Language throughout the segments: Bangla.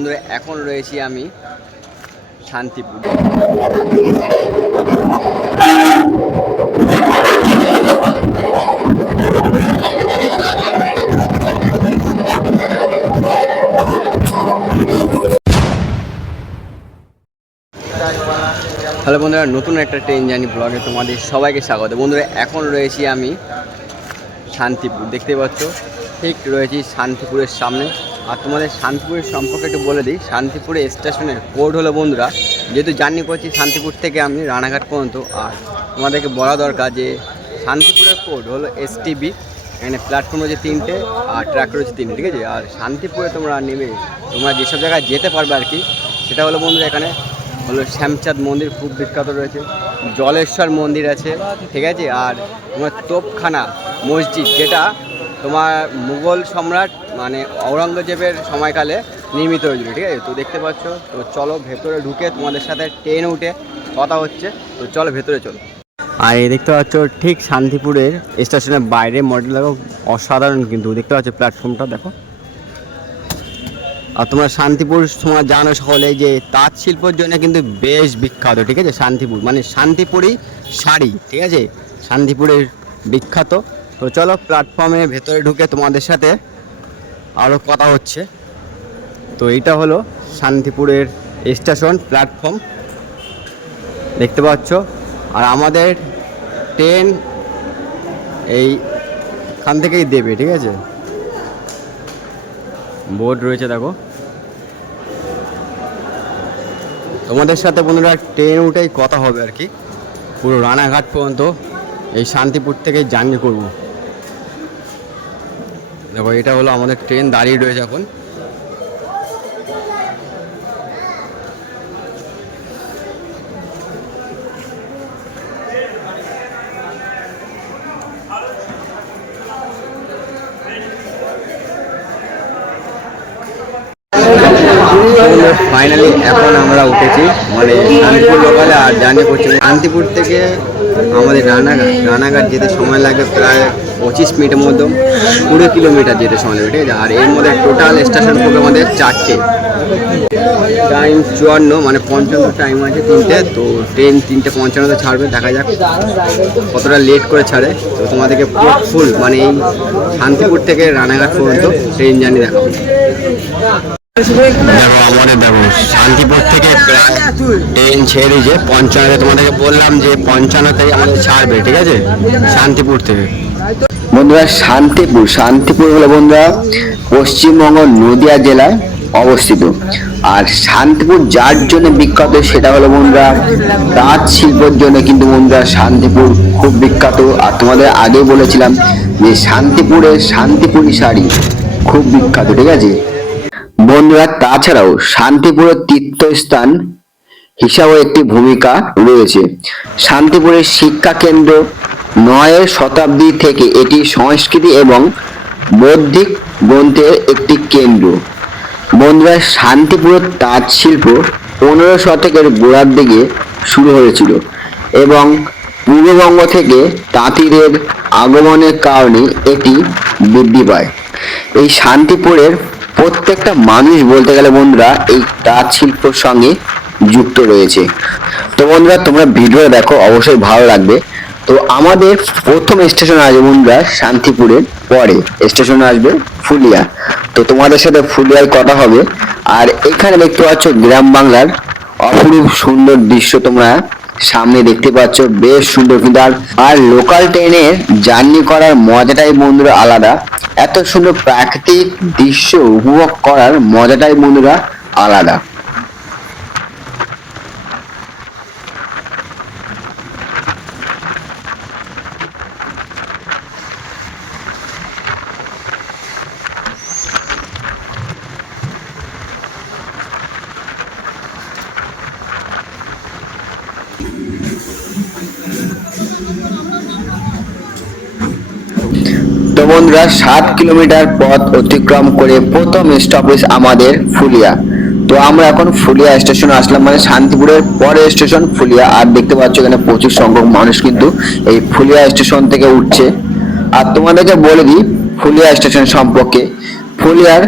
বন্ধুরা, এখন রয়েছি আমি শান্তিপুর। হ্যালো বন্ধুরা, নতুন একটা ট্রেন জার্নি ব্লগে তোমাদের সবাইকে স্বাগত। বন্ধুরা, এখন রয়েছি আমি শান্তিপুর। দেখতে পাচ্ছ, ঠিক রয়েছি শান্তিপুরের সামনে। আর তোমাদের শান্তিপুরের সম্পর্কে একটু বলে দিই। শান্তিপুরে স্টেশনের কোড হলো, বন্ধুরা, যেহেতু জার্নি করছি শান্তিপুর থেকে আমি রানাঘাট পর্যন্ত, আর তোমাদেরকে বলা দরকার যে শান্তিপুরের কোড হলো এসটিবি এখানে প্ল্যাটফর্ম রয়েছে তিনটে, আর ট্র্যাক রয়েছে তিনটে, ঠিক আছে? আর শান্তিপুরে তোমরা নেমে, তোমরা যেসব জায়গায় যেতে পারবে আর কি, সেটা হলো, বন্ধুরা, এখানে হলো শ্যামচাঁদ মন্দির, খুব বিখ্যাত রয়েছে। জলেশ্বর মন্দির আছে, ঠিক আছে? আর তোমার তোপখানা মসজিদ, যেটা তোমার মুঘল সম্রাট মানে ঔরঙ্গজেবের সময়কালে নির্মিত হয়েছিল, ঠিক আছে? তো দেখতে পাচ্ছ, তো চলো ভেতরে ঢুকে তোমাদের সাথে ট্রেন উঠে কথা হচ্ছে, তো চলো ভেতরে চলো। আর এই দেখতে পাচ্ছ, ঠিক শান্তিপুরের স্টেশনের বাইরে মডেল, দেখো, অসাধারণ কিন্তু, দেখতে পাচ্ছ প্ল্যাটফর্মটা, দেখো। আর তোমরা শান্তিপুর তোমার জানো সকলে যে তাঁত শিল্পর জন্য কিন্তু বেশ বিখ্যাত, ঠিক আছে? শান্তিপুর মানে শান্তিপুরি শাড়ি, ঠিক আছে? শান্তিপুরের বিখ্যাত। তো চলো প্ল্যাটফর্মে ভেতরে ঢুকে তোমাদের সাথে আরও কথা হচ্ছে। তো এইটা হলো শান্তিপুরের স্টেশন প্ল্যাটফর্ম। দেখতে পাচ্ছ? আর আমাদের ট্রেন এই এইখান থেকেই দেবে, ঠিক আছে? বোর্ড রয়েছে, দেখো। তোমাদের সাথে বন্ধুরা ট্রেন উঠেই কথা হবে আর কি। পুরো রানাঘাট পর্যন্ত এই শান্তিপুর থেকে জার্নি করব। দেখো এটা হলো আমাদের ট্রেন, দাঁড়িয়ে রয়েছে এখন। ফাইনালি এখন আমরা উঠেছি মানে শান্তিপুর লোকালে আর জার্নি করছি। শান্তিপুর থেকে আমাদের রানাঘাট রানাঘাট যেতে সময় লাগে প্রায় পঁচিশ মিনিটের মধ্যে, কুড়ি কিলোমিটার যেতে সময় লাগে, ঠিক আছে? আর এর মধ্যে টোটাল স্টেশন পড়বে আমাদের চারটে। টাইম চুয়ান্ন মানে পঞ্চান্ন টাইম আছে তিনটে, তো ট্রেন তিনটে পঞ্চান্নতে ছাড়বে, দেখা যাক কতটা লেট করে ছাড়ে। তো তোমাদেরকে ফুল মানে এই শান্তিপুর থেকে রানাঘাট পর্যন্ত ট্রেন জার্নি দেখাবো। দেখো, আমাদের দেখো, শান্তিপুর থেকে ট্রেন ছেড়ে দিয়েছে। পঞ্চান্নতে তোমাদেরকে বললাম যে পঞ্চান্নতেই আমাদের ছাড়বে, ঠিক আছে? শান্তিপুর থেকে। বন্ধুরা, শান্তিপুর শান্তিপুর হলো বন্ধুরা, পশ্চিমবঙ্গ নদিয়া জেলায় অবস্থিত। আর শান্তিপুর যার জন্য বিখ্যাত সেটা হলো বন্ধুরা, তাঁত শিল্পের জন্য কিন্তু বন্ধুরা শান্তিপুর খুব বিখ্যাত। আর তোমাদের আগেই বলেছিলাম যে শান্তিপুরের শান্তিপুরি শাড়ি খুব বিখ্যাত, ঠিক আছে? বন্ধুরা তাছাড়াও শান্তিপুরের তীর্থস্থান হিসাবে একটি ভূমিকা রয়েছে। শান্তিপুরের শিক্ষা কেন্দ্র নয়ের শতাব্দী থেকে এটি সংস্কৃতি এবং বৌদ্ধিক গ্রন্থের একটি কেন্দ্র। বন্ধুরা, শান্তিপুরের তাঁত শিল্প পনেরো শতকের গোড়ার দিকে শুরু হয়েছিল এবং পূর্ববঙ্গ থেকে তাঁতিদের আগমনের কারণে এটি বৃদ্ধি পায়। এই শান্তিপুরের প্রত্যেকটা মানুষ বলতে গেলে বন্ধুরা এই তাঁত শিল্পর সঙ্গে যুক্ত রয়েছে। তো বন্ধুরা, তোমরা ভিডিও দেখো, অবশ্যই ভালো লাগবে। তো আমাদের প্রথম স্টেশন আসবে বন্ধুরা শান্তিপুরের পরে স্টেশন আসবে ফুলিয়া। তো তোমাদের সাথে ফুলিয়ায় কথা হবে। আর এখানে দেখতে পাচ্ছ গ্রাম বাংলার অপরূপ সুন্দর দৃশ্য তোমরা সামনে দেখতে পাচ্ছ, বেশ সুন্দর কিন্তু। আর আর লোকাল ট্রেনের জার্নি করার মজাটাই বন্ধুরা আলাদা। এত সুন্দর প্রাকৃতিক দৃশ্য উপভোগ করার মজাটাই বন্ধুরা আলাদা। বন্ধুরা, সাত কিলোমিটার পথ অতিক্রম করে প্রথম স্টপেজ আমাদের ফুলিয়া। তো আমরা এখন ফুলিয়া স্টেশন আসলাম মানে শান্তিপুরের পরের স্টেশন ফুলিয়া। আর দেখতে পাচ্ছ এখানে প্রচুর সংখ্যক মানুষ কিন্তু এই ফুলিয়া স্টেশন থেকে উঠছে। আর তোমাদেরকে বলে দিই, ফুলিয়া স্টেশন সম্পর্কে। ফুলিয়ার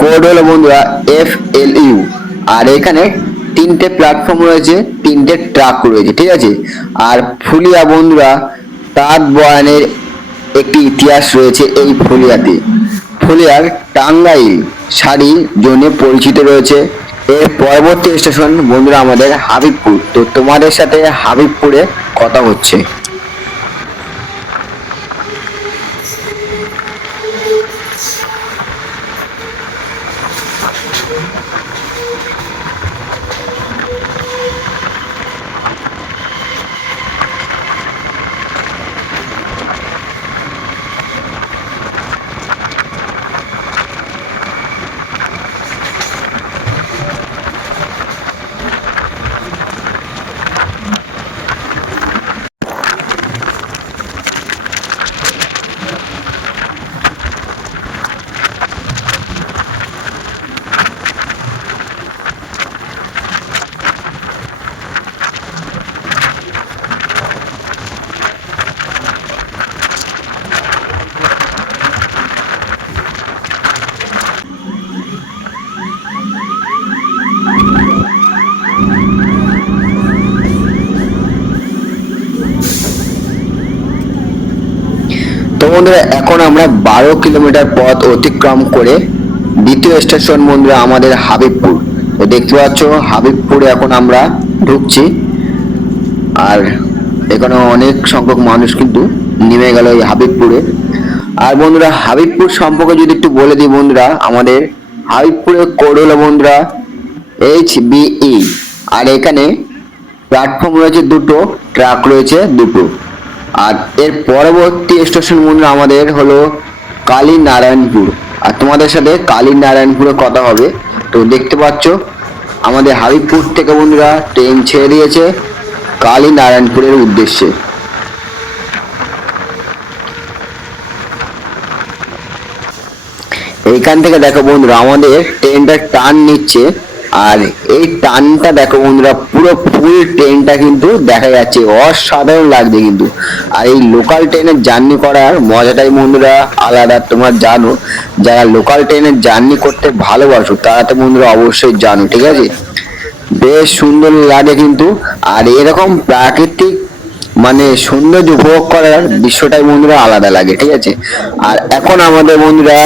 কোড হলো বন্ধুরা এফ এল ইউ আর এখানে তিনটে প্ল্যাটফর্ম রয়েছে, তিনটে ট্রাক রয়েছে, ঠিক আছে? আর ফুলিয়া বন্ধুরা, তাঁত বয়ানের একটি ইতিহাস রয়েছে এই ফুলিয়াতে। ফুলিয়ার টাঙ্গাইল শাড়ি জন্য পরিচিত রয়েছে। এর পরবর্তী স্টেশন বন্ধুরা আমাদের হাবিবপুর। তো তোমাদের সাথে হাবিবপুরে কথা হচ্ছে। বন্ধুরা, এখন আমরা বারো কিলোমিটার পথ অতিক্রম করে দ্বিতীয় স্টেশন বন্ধুরা আমাদের হাবিবপুর। তো দেখতে পাচ্ছ, হাবিবপুরে এখন আমরা ঢুকছি। আর এখানে অনেক সংখ্যক মানুষ কিন্তু নেমে গেল এই হাবিবপুরে। আর বন্ধুরা, হাবিবপুর সম্পর্কে যদি একটু বলে দিই বন্ধুরা, আমাদের হাবিবপুরের কোড হলো বন্ধুরা এইচ বিই আর এখানে প্ল্যাটফর্ম রয়েছে দুটো ট্রাক রয়েছে দুটো। আর এর পরবর্তী স্টেশন বন্ধুরা আমাদের হলো কালী নারায়ণপুর আর তোমাদের সাথে কালী নারায়ণপুরে কথা হবে। তো দেখতে পাচ্ছ, আমাদের হাবিবপুর থেকে বন্ধুরা ট্রেন ছেড়ে দিয়েছে কালী নারায়ণপুরের উদ্দেশ্যে। এইখান থেকে দেখো বন্ধুরা, আমাদের ট্রেনটা টার্ন নিচ্ছে। আর এই টানটা দেখো বন্ধুরা, পুরো ফুল ট্রেনটা কিন্তু দেখা যাচ্ছে। অসাধারণ লাগছে কিন্তু। আর এই লোকাল ট্রেনের জার্নি করার মজাটাই বন্ধুরা আলাদা, তোমার জানো। যারা লোকাল ট্রেনের জার্নি করতে ভালোবাসো, তারা তো বন্ধুরা অবশ্যই জানো, ঠিক আছে? বেশ সুন্দর লাগে কিন্তু। আর এরকম প্রাকৃতিক মানে সৌন্দর্য উপভোগ করার দৃশ্যটাই বন্ধুরা আলাদা লাগে, ঠিক আছে? আর এখন আমাদের বন্ধুরা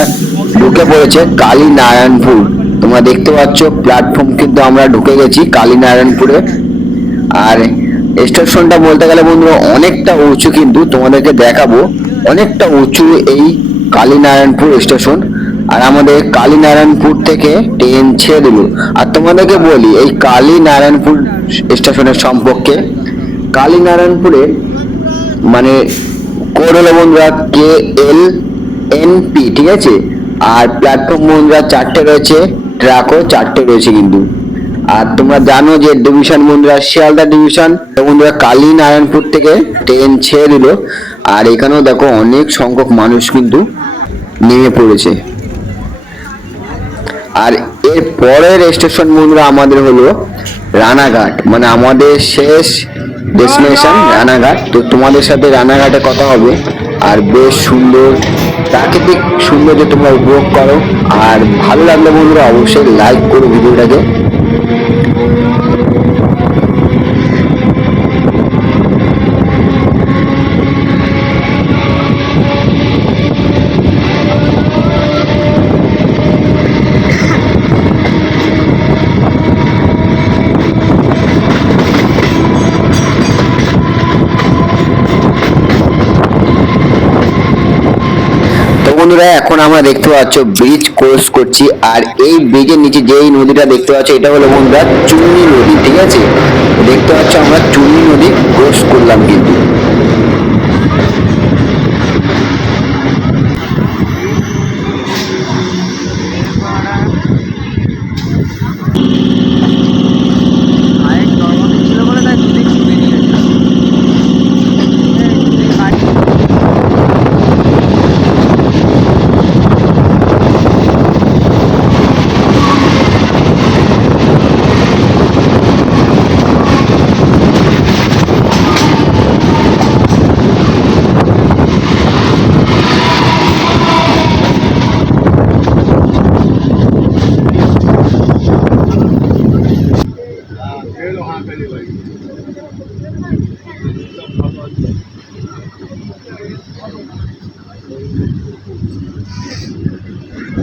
ঢুকে পড়েছে কালী নারায়ণপুর তোমরা দেখতে পাচ্ছ প্ল্যাটফর্ম কিন্তু আমরা ঢুকে গেছি কালীনারায়ণপুরে। আর স্টেশনটা বলতে গেলে বন্ধুরা অনেকটা উঁচু কিন্তু তোমাদেরকে দেখাবো, অনেকটা উঁচু এই কালীনারায়ণপুর স্টেশন আর আমাদের কালীনারায়ণপুর থেকে ট্রেন ছেড়ে দিল। আর তোমাদেরকে বলি, এই কালীনারায়ণপুর স্টেশনের সম্পর্কে, কালীনারায়ণপুরে মানে কোড বন্ধুরা কে এল এন পি ঠিক আছে? আর প্ল্যাটফর্ম বন্ধুরা চারটে রয়েছে ট্রাকও চারটে রয়েছে কিন্তু। আর তোমরা জানো যে ডিভিশন বন্ধুরা, শিয়ালদা ডিভিশন, বন্ধুরা কালী নারায়ণপুর থেকে ট্রেন ছেড়ে দিল। আর এখানেও দেখো অনেক সংখ্যক মানুষ কিন্তু নেমে পড়েছে। আর এর পরের স্টেশন বন্ধুরা আমাদের হলো রানাঘাট। মানে আমাদের শেষ ডেস্টিনেশন রানাঘাট তো তোমাদের সাথে রানাঘাটে কথা হবে। আর বেশ সুন্দর প্রাকৃতিক সৌন্দর্য তোমরা উপভোগ করো। আর ভালো লাগলে বন্ধুরা অবশ্যই লাইক করো ভিডিওটাকে তো বন্ধুরা, এখন আমরা দেখতে পাচ্ছ ব্রিজ ক্রস করছি। আর এই ব্রিজের নিচে যেই নদীটা দেখতে পাচ্ছ, এটা হলো বন্ধুরা চুনি নদী, ঠিক আছে? দেখতে পাচ্ছ আমরা চুনি নদী ক্রস করলাম কিন্তু। তো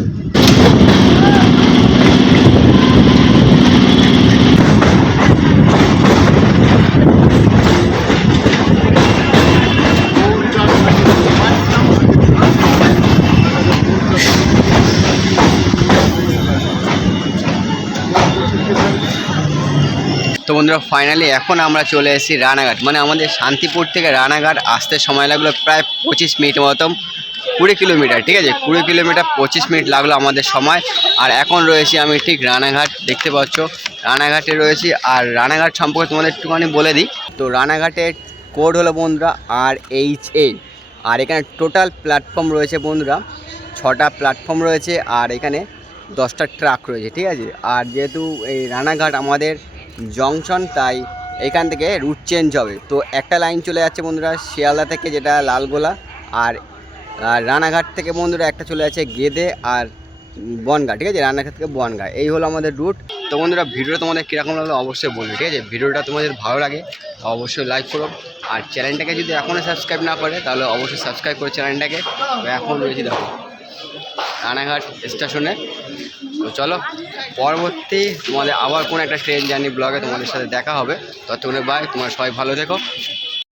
বন্ধুরা ফাইনালি এখন আমরা চলে এসেছি রানাঘাট। মানে আমাদের শান্তিপুর থেকে রানাঘাট আসতে সময় লাগল প্রায় পঁচিশ মিনিট মতো কুড়ি কিলোমিটার, ঠিক আছে? কুড়ি কিলোমিটার পঁচিশ মিনিট লাগল আমাদের সময়। আর এখন রয়েছি আমি ঠিক রানাঘাট, দেখতে পাচ্ছ। রানাঘাটে রয়েছি। আর রানাঘাট সম্পর্কে তোমাদের একটুখানি বলে দিই। তো রানাঘাটের কোড হলো বন্ধুরা আর এইচ এ আর এখানে টোটাল প্ল্যাটফর্ম রয়েছে বন্ধুরা, ছটা প্ল্যাটফর্ম রয়েছে। আর এখানে দশটা ট্রাক রয়েছে, ঠিক আছে? আর যেহেতু এই রানাঘাট আমাদের জংশন তাই এখান থেকে রুট চেঞ্জ হবে। তো একটা লাইন চলে যাচ্ছে বন্ধুরা, শিয়ালদা থেকে যেটা লালগোলা। আর আর রানাঘাট থেকে বন্ধুরা একটা চলে আছে গেদে আর বনগা, ঠিক আছে? রানাঘাট থেকে বনগা। এই হলো আমাদের রুট তো বন্ধুরা, ভিডিওটা তোমাদের কীরকম লাগল অবশ্যই বলবে, ঠিক আছে? ভিডিওটা তোমাদের ভালো লাগে অবশ্যই লাইক করো। আর চ্যানেলটাকে যদি এখনও সাবস্ক্রাইব না করে, তাহলে অবশ্যই সাবস্ক্রাইব করো চ্যানেলটাকে এখন রয়েছে দেখো, রানাঘাট স্টেশনে তো চলো, পরবর্তী তোমাদের আবার কোনো একটা ট্রেন জার্নি ব্লগে তোমাদের সাথে দেখা হবে। ততক্ষণে বাই তোমরা সবাই ভালো থেকো।